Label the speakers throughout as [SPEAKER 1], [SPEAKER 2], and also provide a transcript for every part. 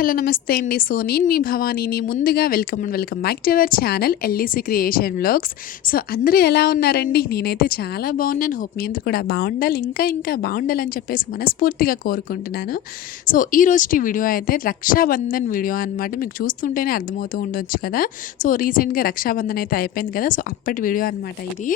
[SPEAKER 1] Hello నమస్తే అండి. So నేను మీ భవానీని ముందుగా welcome and welcome back to our channel LEC creation blogs so అందరూ ఎలా ఉన్నారండి? నేనైతే చాలా బాగున్నాను. హోప్ మీ అందరూ కూడా బాగుండాలి. ఇంకా ఇంకా బాగుండాలని చెప్పేసి మనస్ఫూర్తిగా కోరుకుంటున్నాను. సో ఈ రోజు వీడియో అయితే రక్షాబంధన్ వీడియో అనమాట మీకు చూస్తుంటేనే అర్థమవుతూ ఉండొచ్చు కదా. సో రీసెంట్గా రక్షాబంధన్ అయితే అయిపోయింది కదా. సో అప్పటి వీడియో అనమాట ఇది.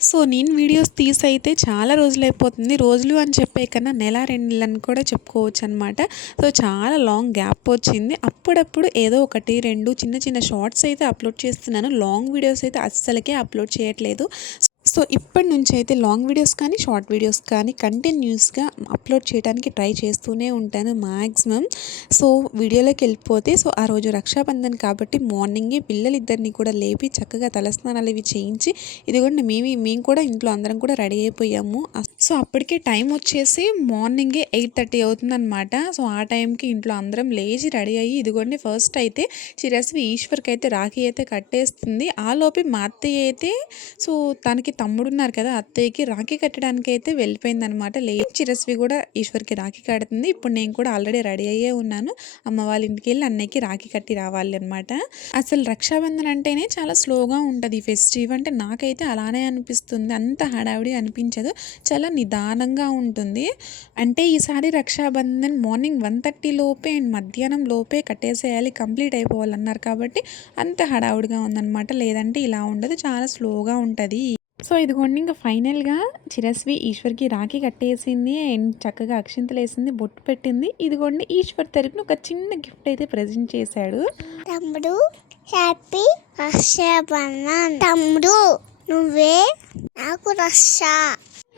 [SPEAKER 1] సో నేను వీడియోస్ తీసి అయితే చాలా రోజులు అయిపోతుంది రోజులు అని చెప్పే కన్నా నెల రెండు నెలలని కూడా చెప్పుకోవచ్చు అనమాట సో చాలా లాంగ్ గ్యాప్ వచ్చింది. అప్పుడప్పుడు ఏదో ఒకటి రెండు చిన్న చిన్న షార్ట్స్ అయితే అప్లోడ్ చేస్తున్నాను. లాంగ్ వీడియోస్ అయితే అస్సలకే అప్లోడ్ చేయట్లేదు. సో ఇప్పటి నుంచి అయితే లాంగ్ వీడియోస్ కానీ షార్ట్ వీడియోస్ కానీ కంటిన్యూస్గా అప్లోడ్ చేయడానికి ట్రై చేస్తూనే ఉంటాను మ్యాక్సిమం సో వీడియోలోకి వెళ్ళిపోతే సో ఆ రోజు రక్షాబంధన్ కాబట్టి మార్నింగే పిల్లలిద్దరిని కూడా లేపి చక్కగా తలస్నానాలు ఇవి చేయించి ఇదిగోండి మేము మేము కూడా ఇంట్లో అందరం కూడా రెడీ అయిపోయాము. సో అప్పటికే టైం వచ్చేసి మార్నింగే ఎయిట్ థర్టీ అవుతుందన్నమాట. సో ఆ టైంకి ఇంట్లో అందరం లేచి రెడీ అయ్యి ఇదిగోండి ఫస్ట్ అయితే చిరస్వి ఈశ్వర్కి అయితే రాఖీ అయితే కట్టేస్తుంది. ఆ లోపే మా అత్తయ్య అయితే సో తనకి తమ్ముడున్నారు కదా అత్తయ్యకి రాఖీ కట్టడానికి అయితే వెళ్ళిపోయింది అనమాట లేదు చిరస్వి కూడా ఈశ్వర్కి రాఖీ కడుతుంది. ఇప్పుడు నేను కూడా ఆల్రెడీ రెడీ అయ్యే ఉన్నాను. అమ్మ వాళ్ళ ఇంటికి వెళ్ళి అన్నయ్యకి రాఖీ కట్టి రావాలి అనమాట అసలు రక్షాబంధన్ అంటేనే చాలా స్లోగా ఉంటుంది. ఈ ఫెస్టివ్ అంటే నాకైతే అలానే అనిపిస్తుంది. అంత హడావిడి అనిపించదు. చాలా నిదానంగా ఉంటుంది. అంటే ఈసారి రక్షాబంధన్ మార్నింగ్ వన్ థర్టీ లోపే అండ్ మధ్యాహ్నం లోపే కట్టేసేయాలి కంప్లీట్ అయిపోవాలన్నారు కాబట్టి అంత హడావుడిగా ఉందన్నమాట. లేదంటే ఇలా ఉండదు. చాలా స్లోగా ఉంటుంది. సో ఇదిగోండి ఇంకా ఫైనల్గా చిరస్వి ఈశ్వర్కి రాఖీ కట్టేసింది అండ్ చక్కగా అక్షింతలు వేసింది బొట్టు పెట్టింది. ఇదిగోండి ఈశ్వర్ తరపున ఒక చిన్న గిఫ్ట్ అయితే ప్రజెంట్ చేశాడు.
[SPEAKER 2] తమ్ముడు హ్యాపీ రక్షాబంధన్. తమ్ముడు నువ్వే నాకు రక్ష.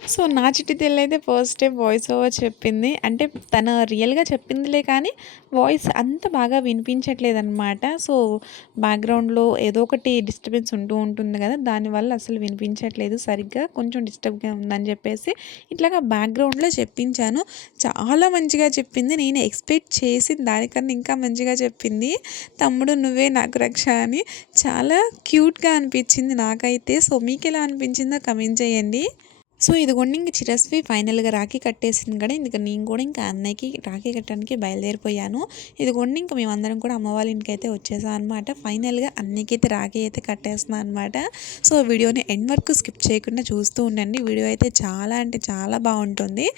[SPEAKER 1] సో నా చిట్టి తెల్లి అయితే ఫస్ట్ టైం వాయిస్ ఓవర్ చెప్పింది. అంటే తను రియల్గా చెప్పిందిలే కానీ వాయిస్ అంత బాగా వినిపించట్లేదు అనమాట సో బ్యాక్గ్రౌండ్లో ఏదో ఒకటి డిస్టర్బెన్స్ ఉంటూ ఉంటుంది కదా దానివల్ల అసలు వినిపించట్లేదు సరిగ్గా. కొంచెం డిస్టర్బ్గా ఉందని చెప్పేసి ఇట్లాగా బ్యాక్గ్రౌండ్లో చెప్పించాను. చాలా మంచిగా చెప్పింది. నేను ఎక్స్పెక్ట్ చేసిన దానికన్నా ఇంకా మంచిగా చెప్పింది. తమ్ముడు నువ్వే నాకు రక్ష అని. చాలా క్యూట్గా అనిపించింది నాకైతే. సో మీకు ఎలా అనిపించిందో కమెంట్ చేయండి. సో ఇదిగోండి ఇంక చిరస్వి ఫైనల్గా రాఖీ కట్టేసింది కదా. ఇంక నేను కూడా ఇంకా అన్నయ్యకి రాఖీ కట్టడానికి బయలుదేరిపోయాను. ఇదిగోండి ఇంకా మేమందరం కూడా అమ్మ వాళ్ళ ఇంటికి అయితే వచ్చేసాం అనమాట ఫైనల్గా అన్నయ్యకి అయితే రాఖీ అయితే కట్టేస్తున్నాను అనమాట సో వీడియోని ఎండ్ వరకు స్కిప్ చేయకుండా చూస్తూ ఉండండి. వీడియో అయితే చాలా అంటే చాలా బాగుంటుంది.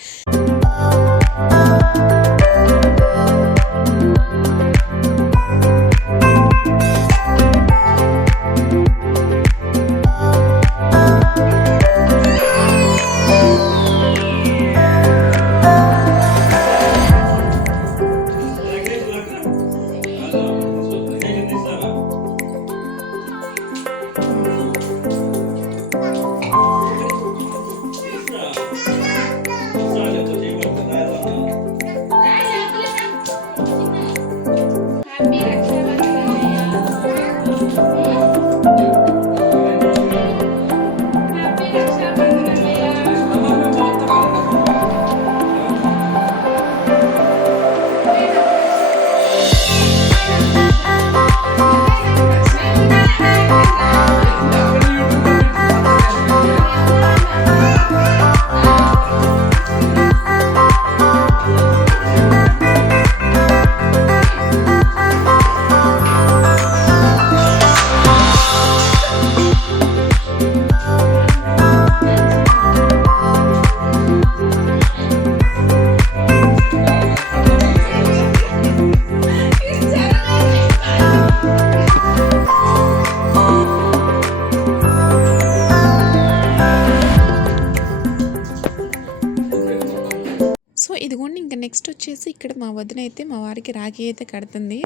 [SPEAKER 1] సో ఇదిగోండి ఇంకా నెక్స్ట్ వచ్చేసి ఇక్కడ మా వదిన అయితే మా వారికి రాఖీ అయితే కడుతుంది.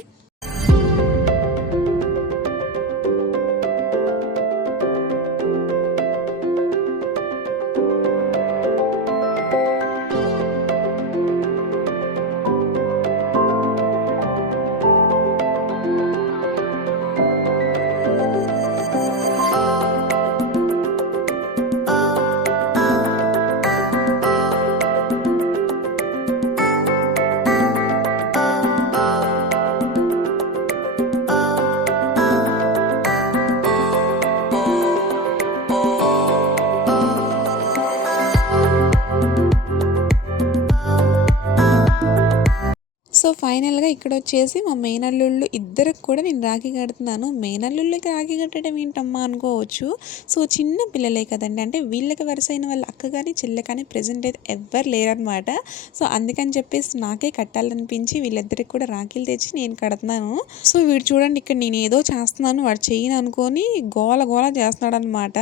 [SPEAKER 1] సో ఫైనల్గా ఇక్కడ వచ్చేసి మా మేనల్లుళ్ళు ఇద్దరికి కూడా నేను రాఖీ కడుతున్నాను. మేనల్లుళ్ళకి రాఖీ కట్టడం ఏంటమ్మా అనుకోవచ్చు. సో చిన్న పిల్లలే కదండి. అంటే వీళ్ళకి వరుసైన వాళ్ళ అక్క కానీ చెల్లె కానీ ప్రజెంట్ అయితే ఎవ్వరు లేరనమాట. సో అందుకని చెప్పేసి నాకే కట్టాలనిపించి వీళ్ళిద్దరికి కూడా రాఖీలు తెచ్చి నేను కడుతున్నాను. సో వీడు చూడండి ఇక్కడ నేను ఏదో చేస్తున్నాను. వాడు చేయను అనుకొని గోల గోల చేస్తున్నాడు అనమాట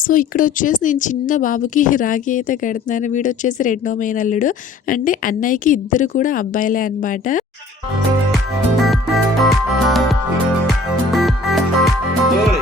[SPEAKER 1] సో ఇక్కడ వచ్చేసి నేను చిన్న బాబుకి రాఖీ అయితే కడుతున్నాను. వీడు వచ్చేసి రెండో మేనల్లుడు అంటే అన్నయ్యకి ఇద్దరు కూడా అబ్బాయిలే అనమాట
[SPEAKER 3] మా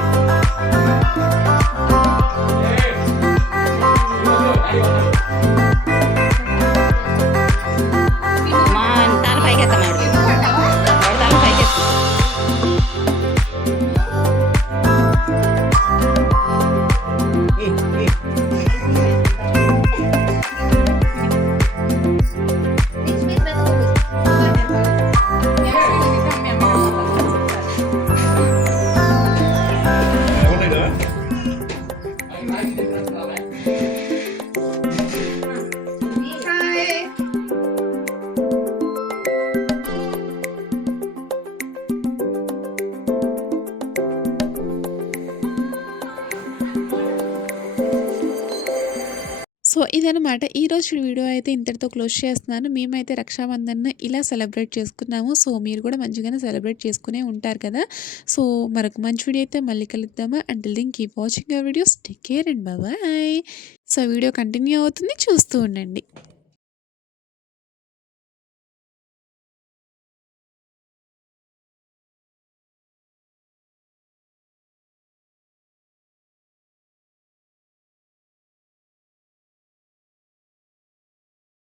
[SPEAKER 1] సో ఇదనమాట ఈరోజు వీడియో అయితే ఇంతటితో క్లోజ్ చేస్తున్నాను. మేమైతే రక్షాబంధన్ ఇలా సెలబ్రేట్ చేసుకున్నాము. సో మీరు కూడా మంచిగానే సెలబ్రేట్ చేసుకునే ఉంటారు కదా. సో మరొక మంచి వీడియో అయితే మళ్ళీ కలుద్దామా. Until then keep watching your videos take care and bye so video continue అవుతుంది. చూస్తూ ఉండండి.